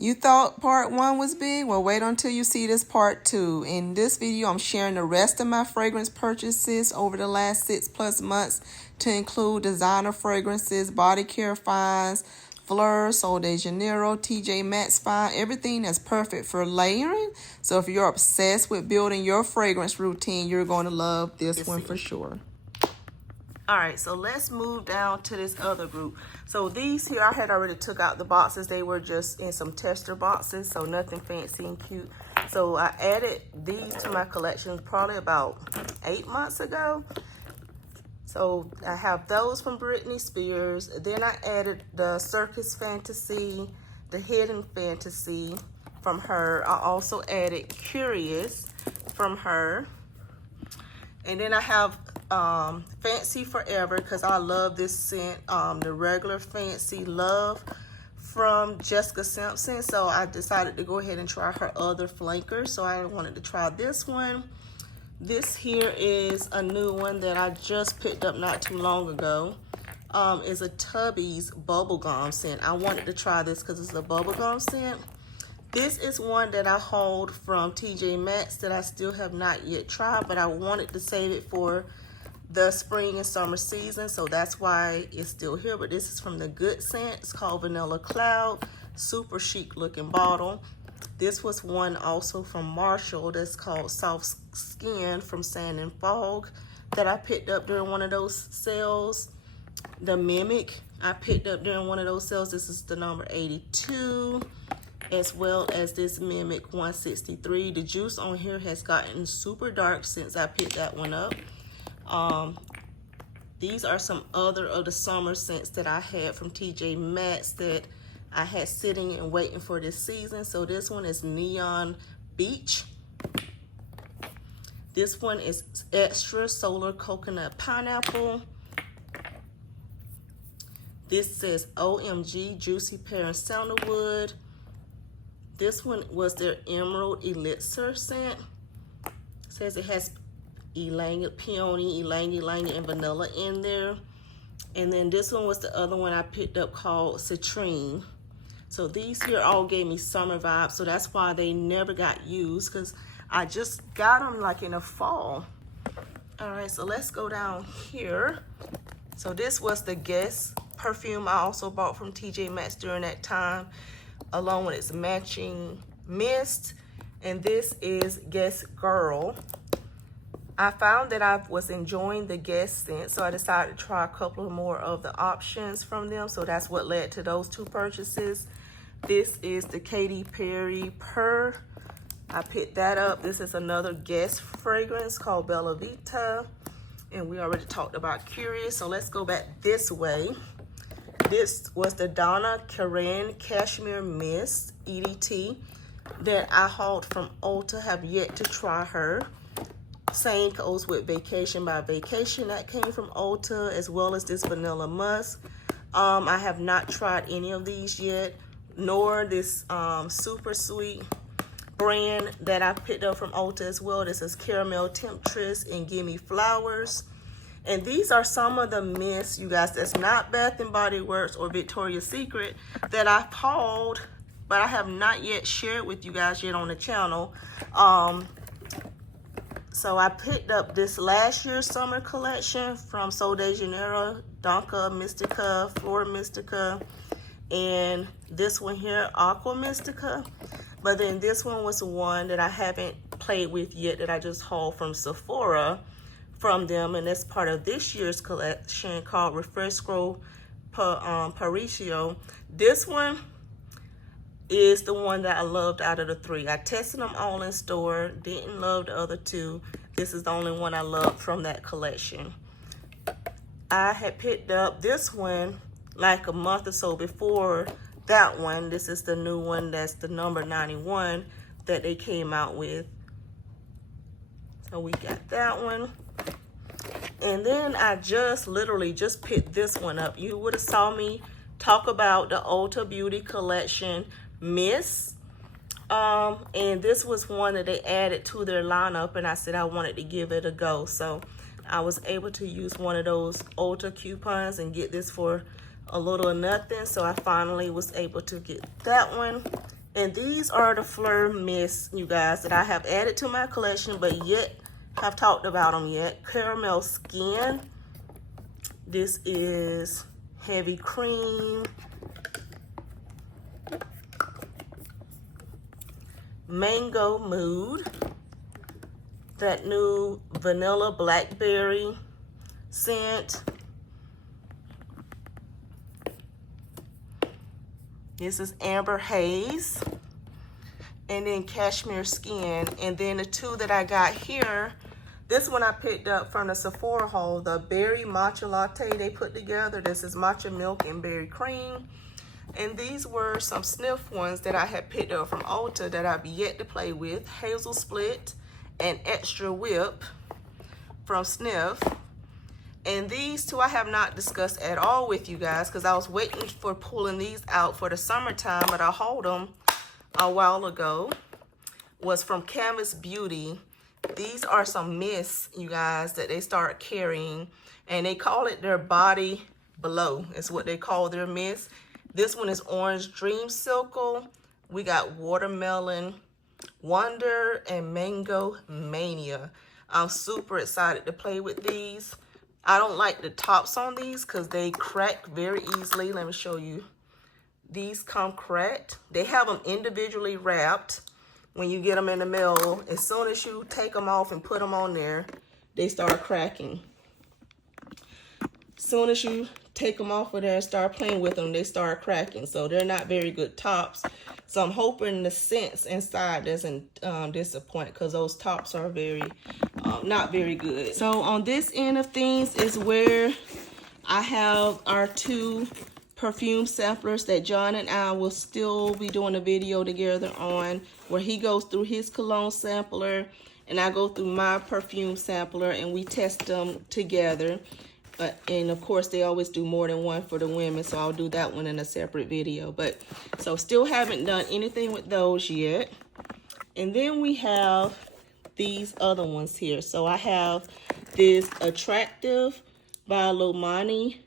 You thought part one was big? Well, wait until you see this part two. In this video, I'm sharing the rest of my fragrance purchases over the last 6+ months to include designer fragrances, body care finds, Phlur, Sol de Janeiro, TJ Maxx find, everything that's perfect for layering. So if you're obsessed with building your fragrance routine, you're going to love this one for sure. All right, so let's move down to this other group. So these here, I had already took out the boxes. They were just in some tester boxes, so nothing fancy and cute. So I added these to my collection probably about 8 months ago. So I have those from Britney Spears. Then I added the Circus Fantasy, the Hidden Fantasy from her. I also added Curious from her. And then I have Fancy Forever, because I love this scent, the regular Fancy Love from Jessica Simpson. So I decided to go ahead and try her other flanker. So I wanted to try this one. This here is a new one that I just picked up not too long ago. Is a Tubby's bubblegum scent. I wanted to try this because it's a bubblegum scent. This is one that I hauled from TJ Maxx that I still have not yet tried, but I wanted to save it for the spring and summer season, so that's why it's still here. But this is from the Good Scent. It's called Vanilla Cloud. Super chic looking bottle. This was one also from Marshall that's called Soft Skin from Sand and Fog that I picked up during one of those sales. The Mimic I picked up during one of those sales. This is the number 82. As well as this Mimic 163. The juice on here has gotten super dark since I picked that one up. These are some other of the summer scents that I had from TJ Maxx that I had sitting and waiting for this season. So this one is Neon Beach. This one is Extra Solar Coconut Pineapple. This says OMG Juicy Pear and Sandalwood. This one was their Emerald Elixir scent. It says it has peony, ylang-ylang, and vanilla in there. And then this one was the other one I picked up called Citrine. So these here all gave me summer vibes, so that's why they never got used, because I just got them like in the fall. All right, so let's go down here. So this was the Guess perfume I also bought from TJ Maxx during that time, along with its matching mist. And this is Guess Girl. I found that I was enjoying the Guess scent, so I decided to try a couple more of the options from them. So that's what led to those two purchases. This is the Katy Perry Purr. I picked that up. This is another Guess fragrance called Bella Vita. And we already talked about Curious, so let's go back this way. This was the Donna Karan Cashmere Mist EDT that I hauled from Ulta. Have yet to try her. Same goes with Vacation by Vacation that came from Ulta, as well as this Vanilla Musk. I have not tried any of these yet, nor this super sweet brand that I picked up from Ulta as well. This is Caramel Temptress and Gimme Flowers. And these are some of the mists, you guys, that's not Bath & Body Works or Victoria's Secret that I've hauled, but I have not yet shared with you guys yet on the channel. So I picked up this last year's summer collection from Sol de Janeiro, Donka Mystica, Flora Mystica, and this one here, Aqua Mystica. But then this one was one that I haven't played with yet that I just hauled from Sephora from them, and that's part of this year's collection called Refresco Paricio. This one is the one that I loved out of the three. I tested them all in store, didn't love the other two. This is the only one I loved from that collection. I had picked up this one like a month or so before that one. This is the new one, that's the number 91 that they came out with. So we got that one. And then I literally just picked this one up. You would have saw me talk about the Ulta Beauty Collection Miss. And this was one that they added to their lineup, and I said I wanted to give it a go. So I was able to use one of those Ulta coupons and get this for a little or nothing. So I finally was able to get that one. And these are the Phlur mists, you guys, that I have added to my collection, but yet have talked about them yet. Caramel Skin. This is Heavy Cream. Mango Mood. That new Vanilla Blackberry scent. This is Amber Haze. And then Cashmere Skin. And then the two that I got here, this one I picked up from the Sephora haul, the Berry Matcha Latte they put together. This is matcha milk and berry cream. And these were some sniff ones that I had picked up from Ulta that I've yet to play with. Hazel Split and Extra Whip from Sniff. And these two I have not discussed at all with you guys because I was waiting for pulling these out for the summertime, but I hauled them a while ago. Was from Canvas Beauty. These are some mists, you guys, that they start carrying, and they call it their Body Blow. It's what they call their mist. This one is Orange Dreamsicle. We got Watermelon Wonder and Mango Mania. I'm super excited to play with these. I don't like the tops on these because they crack very easily. Let me show you. These come cracked. They have them individually wrapped. When you get them in the mail, as soon as you take them off and put them on there, they start cracking. As soon as you take them off of there and start playing with them, they start cracking. So they're not very good tops. So I'm hoping the scents inside doesn't disappoint because those tops are very, not very good. So on this end of things is where I have our two perfume samplers that John and I will still be doing a video together on, where he goes through his cologne sampler and I go through my perfume sampler and we test them together. And of course they always do more than one for the women, so I'll do that one in a separate video. But so still haven't done anything with those yet. And then we have these other ones here. So I have this Attractive by Lomani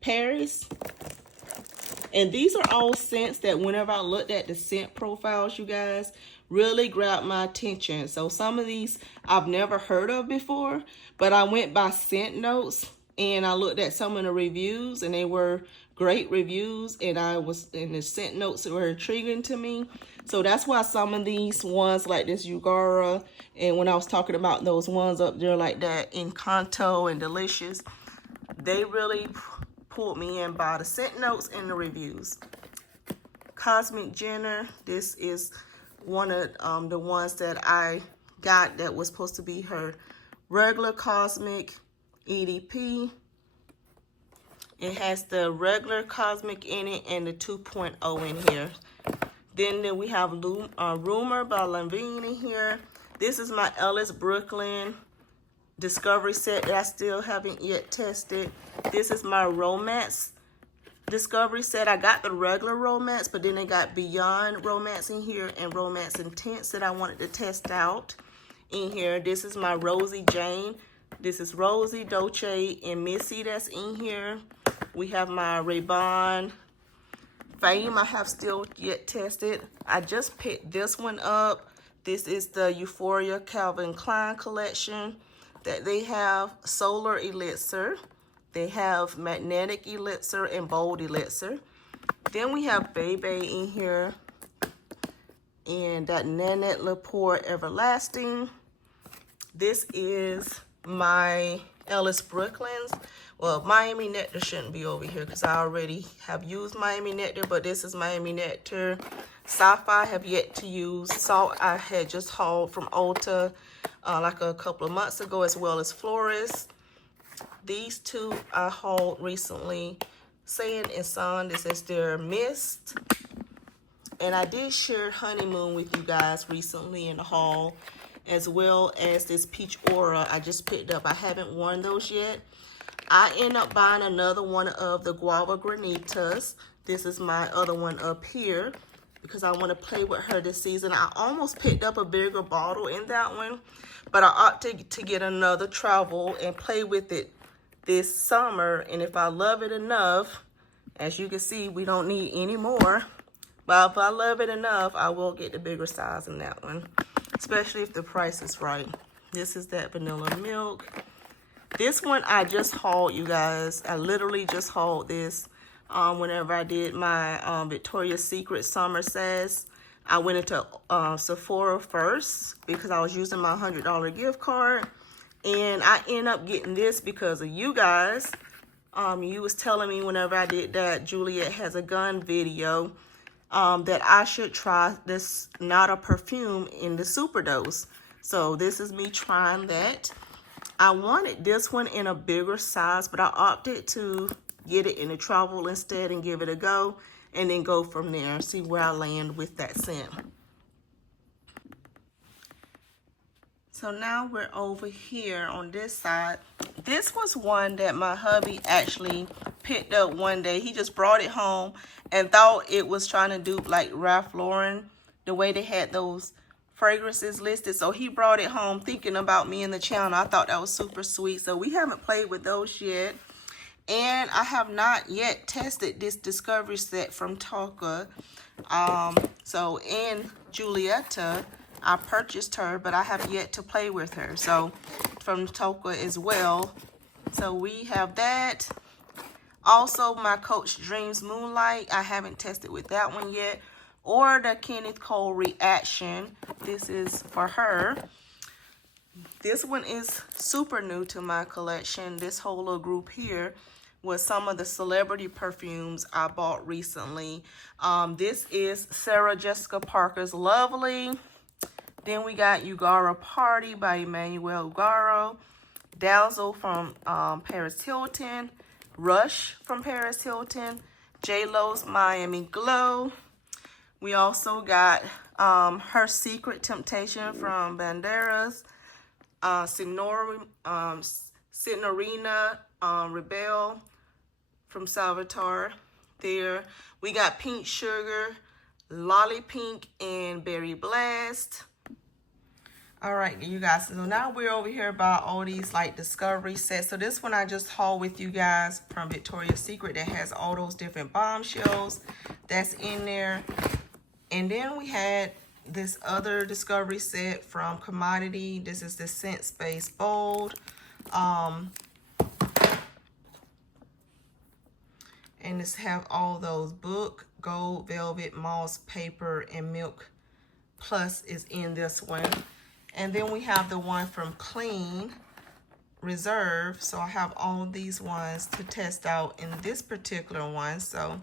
Paris. And these are all scents that whenever I looked at the scent profiles, you guys, really grabbed my attention. So some of these I've never heard of before, but I went by scent notes and I looked at some of the reviews and they were great reviews, and the scent notes were intriguing to me. So that's why some of these ones like this Ugara, and when I was talking about those ones up there like that, Encanto and Delicious, they really pulled me in by the scent notes and the reviews. Cosmic Jenner, this is one of the ones that I got that was supposed to be her regular Cosmic EDP. It has the regular Cosmic in it and the 2.0 in here. Then we have Rumor by Levine in here. This is my Ellis Brooklyn Discovery set that I still haven't yet tested. This is my Romance Discovery set. I got the regular Romance, but then they got Beyond Romance in here and Romance Intense that I wanted to test out in here. This is my Rosie Jane. This is Rosie, Dolce, and Missy that's in here. We have my Raybon Fame I have still yet tested. I just picked this one up. This is the Euphoria Calvin Klein collection that they have. Solar Elixir. They have Magnetic Elixir and Bold Elixir. Then we have Bebe in here. And that Nanette Lepore Everlasting. This is my Ellis Brooklyn's. Well, Miami Nectar shouldn't be over here because I already have used Miami Nectar, but this is Miami Nectar. Sapphire I have yet to use. Salt I had just hauled from Ulta like a couple of months ago, as well as Florist. These two I hauled recently. Sand and Sun, this is their Mist. And I did share Honeymoon with you guys recently in the haul, as well as this Peach Aura I just picked up. I haven't worn those yet. I end up buying another one of the Guava Granitas. This is my other one up here because I want to play with her this season. I almost picked up a bigger bottle in that one, but I opted to get another travel and play with it this summer. And if I love it enough, as you can see, we don't need any more. But if I love it enough, I will get the bigger size in that one, especially if the price is right. This is that vanilla milk. This one I just hauled, you guys. I literally just hauled this whenever I did my Victoria's Secret summer sales. I went into Sephora first because I was using my $100 gift card. And I end up getting this because of you guys. You was telling me whenever I did that Juliet Has a Gun video that I should try this Not a Perfume in the super dose. So this is me trying that. I wanted this one in a bigger size, but I opted to get it in a travel instead and give it a go, and then go from there and see where I land with that scent. So now we're over here on this side. This was one that my hubby actually picked up one day. He just brought it home and thought it was trying to do like Ralph Lauren, the way they had those fragrances listed. So he brought it home thinking about me in the channel. I thought that was super sweet. So we haven't played with those yet. And I have not yet tested this Discovery set from Toka. So in Julieta, I purchased her, but I have yet to play with her. So from Toka as well. So we have that. Also my Coach Dreams Moonlight. I haven't tested with that one yet. Or the Kenneth Cole Reaction. This is for her. This one is super new to my collection. This whole little group here was some of the celebrity perfumes I bought recently. This is Sarah Jessica Parker's Lovely. Then we got Ugara Party by Emmanuel Ugaro. Dazzle from Paris Hilton. Rush from Paris Hilton. J-Lo's Miami Glow. We also got Her Secret Temptation from Banderas. Signorina Rebel from Salvatore there. We got Pink Sugar, Lolly Pink, and Berry Blast. All right, you guys, so now we're over here about all these like Discovery sets. So this one I just hauled with you guys from Victoria's Secret that has all those different bombshells that's in there. And then we had this other Discovery set from Commodity. This is the Scent Space Bold. And this have all those book, gold, velvet, moss, paper, and milk plus is in this one. And then we have the one from Clean Reserve. So I have all these ones to test out in this particular one. So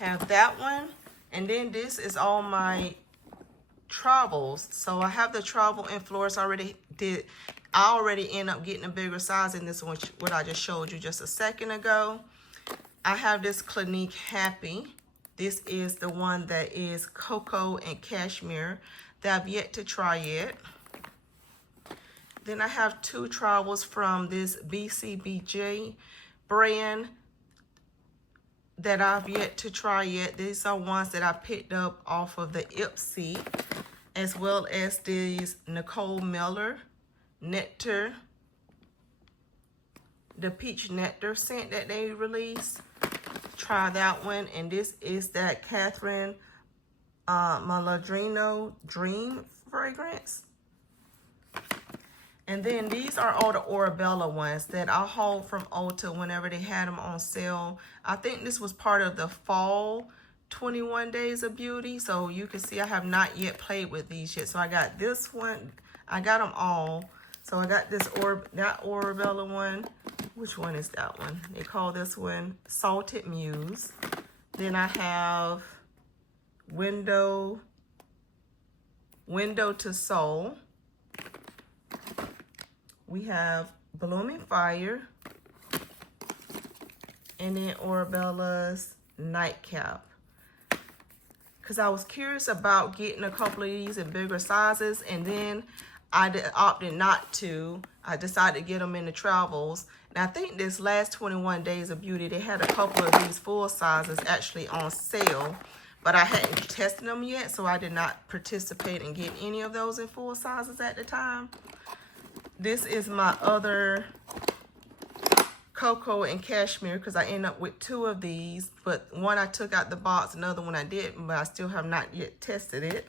have that one. And then this is all my travels. So I have the travel in Phlur already did. I already end up getting a bigger size in this one, what I just showed you just a second ago. I have this Clinique Happy. This is the one that is cocoa and cashmere that I've yet to try yet. Then I have two travels from this BCBJ brand that I've yet to try yet. These are ones that I picked up off of the Ipsy, as well as these Nicole Miller Nectar, the Peach Nectar scent that they released. Try that one. And this is that Catherine Maladrino Dream fragrance. And then these are all the Orabella ones that I hauled from Ulta whenever they had them on sale. I think this was part of the fall 21 Days of Beauty. So you can see I have not yet played with these yet. So I got this one. I got them all. So I got this that Orabella one. Which one is that one? They call this one Salted Muse. Then I have Window to Soul. We have Blooming Fire. And then Orabella's Nightcap. Because I was curious about getting a couple of these in bigger sizes. And then I opted not to. I decided to get them in the travels. And I think this last 21 Days of Beauty, they had a couple of these full sizes actually on sale. But I hadn't tested them yet, so I did not participate and get any of those in full sizes at the time. This is my other cocoa and cashmere, because I end up with 2 of these, but one I took out the box, another one I didn't, but I still have not yet tested it.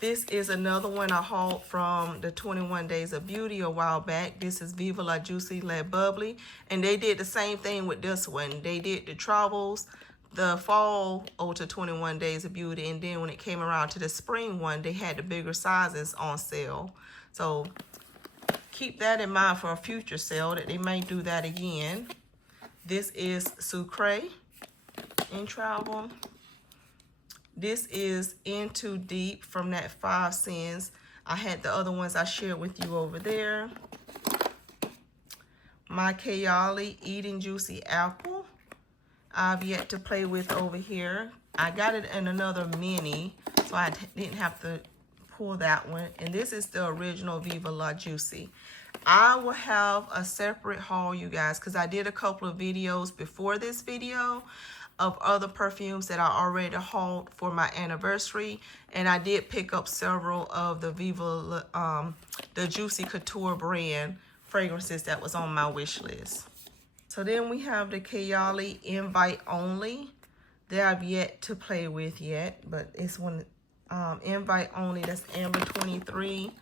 This is another one I hauled from the 21 Days of Beauty a while back. This is Viva La Juicy Le Bubbly, and they did the same thing with this one. They did the travels, the fall to 21 Days of Beauty, and then when it came around to the spring one, they had the bigger sizes on sale. So keep that in mind for a future sale, that they may do that again. This is Sucre in travel. This is In Too Deep from that 5 Sins. I had the other ones I shared with you over there. My Kayali Eating Juicy Apple. I've yet to play with over here. I got it in another mini, so I didn't have to pull that one. And this is the original Viva La Juicy. I will have a separate haul, you guys, because I did a couple of videos before this video of other perfumes that I already hauled for my anniversary, and I did pick up several of the the Juicy Couture brand fragrances that was on my wish list. So then we have the Kayali Invite Only that I've yet to play with yet, but it's one Invite Only, that's Amber 23.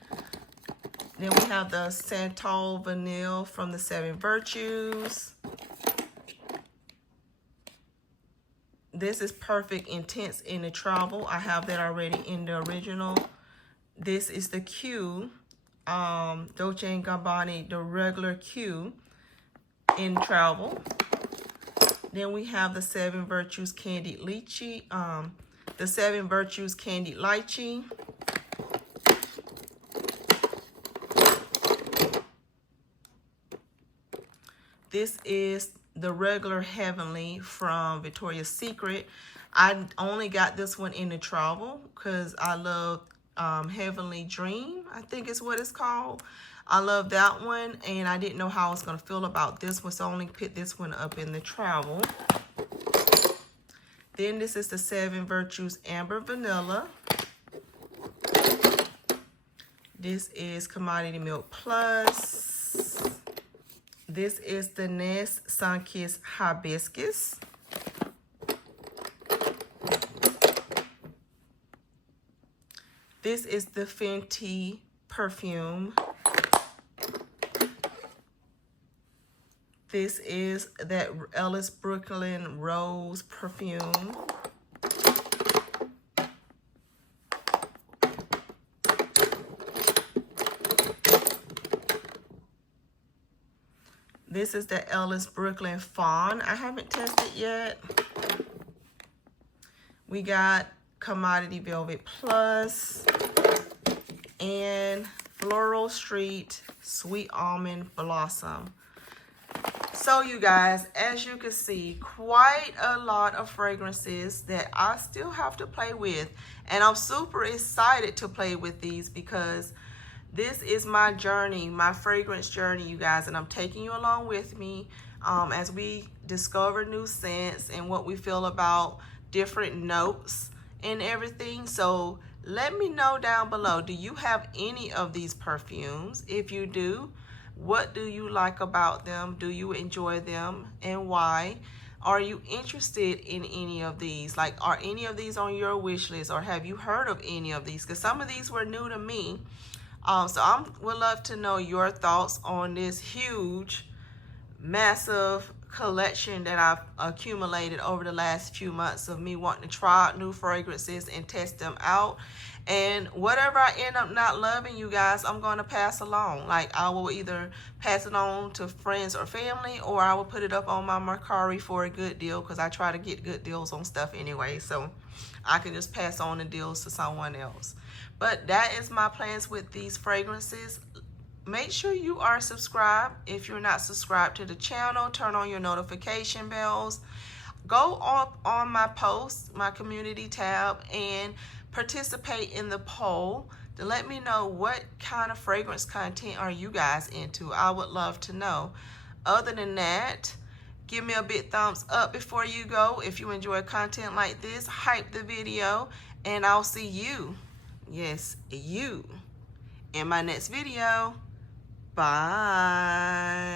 Then we have the Santal Vanille from the 7 Virtues. This is Perfect Intense in the Travel. I have that already in the original. This is the Q, Dolce & Gabbana, the regular Q in travel. Then we have the 7 Virtues Candied Lychee, the 7 Virtues Candied Lychee. This is the regular Heavenly from Victoria's Secret. I only got this one in the travel because I love Heavenly Dream, I think is what it's called. I love that one, and I didn't know how I was going to feel about this one, so I only picked this one up in the travel. Then this is the 7 Virtues Amber Vanilla. This is Commodity Milk Plus. This is the Nest Sunkissed Hibiscus. This is the Fenty Perfume. This is that Ellis Brooklyn Rose Perfume. This is the Ellis Brooklyn Fawn. I haven't tested yet. We got Commodity Velvet Plus and Floral Street Sweet Almond Blossom. So you guys, as you can see, quite a lot of fragrances that I still have to play with. And I'm super excited to play with these because this is my journey, my fragrance journey, you guys, and I'm taking you along with me as we discover new scents and what we feel about different notes and everything. So let me know down below, do you have any of these perfumes? If you do, what do you like about them? Do you enjoy them, and why? Are you interested in any of these? Like, are any of these on your wish list, or have you heard of any of these? Because some of these were new to me. So I would love to know your thoughts on this huge, massive collection that I've accumulated over the last few months of me wanting to try out new fragrances and test them out. And whatever I end up not loving, you guys, I'm going to pass along. Like, I will either pass it on to friends or family, or I will put it up on my Mercari for a good deal, because I try to get good deals on stuff anyway. So I can just pass on the deals to someone else. But that is my plans with these fragrances. Make sure you are subscribed. If you're not subscribed to the channel, turn on your notification bells. Go up on my posts, my community tab, and participate in the poll to let me know what kind of fragrance content are you guys into. I would love to know. Other than that, give me a big thumbs up before you go. If you enjoy content like this, hype the video, and I'll see you, yes, you, in my next video. Bye.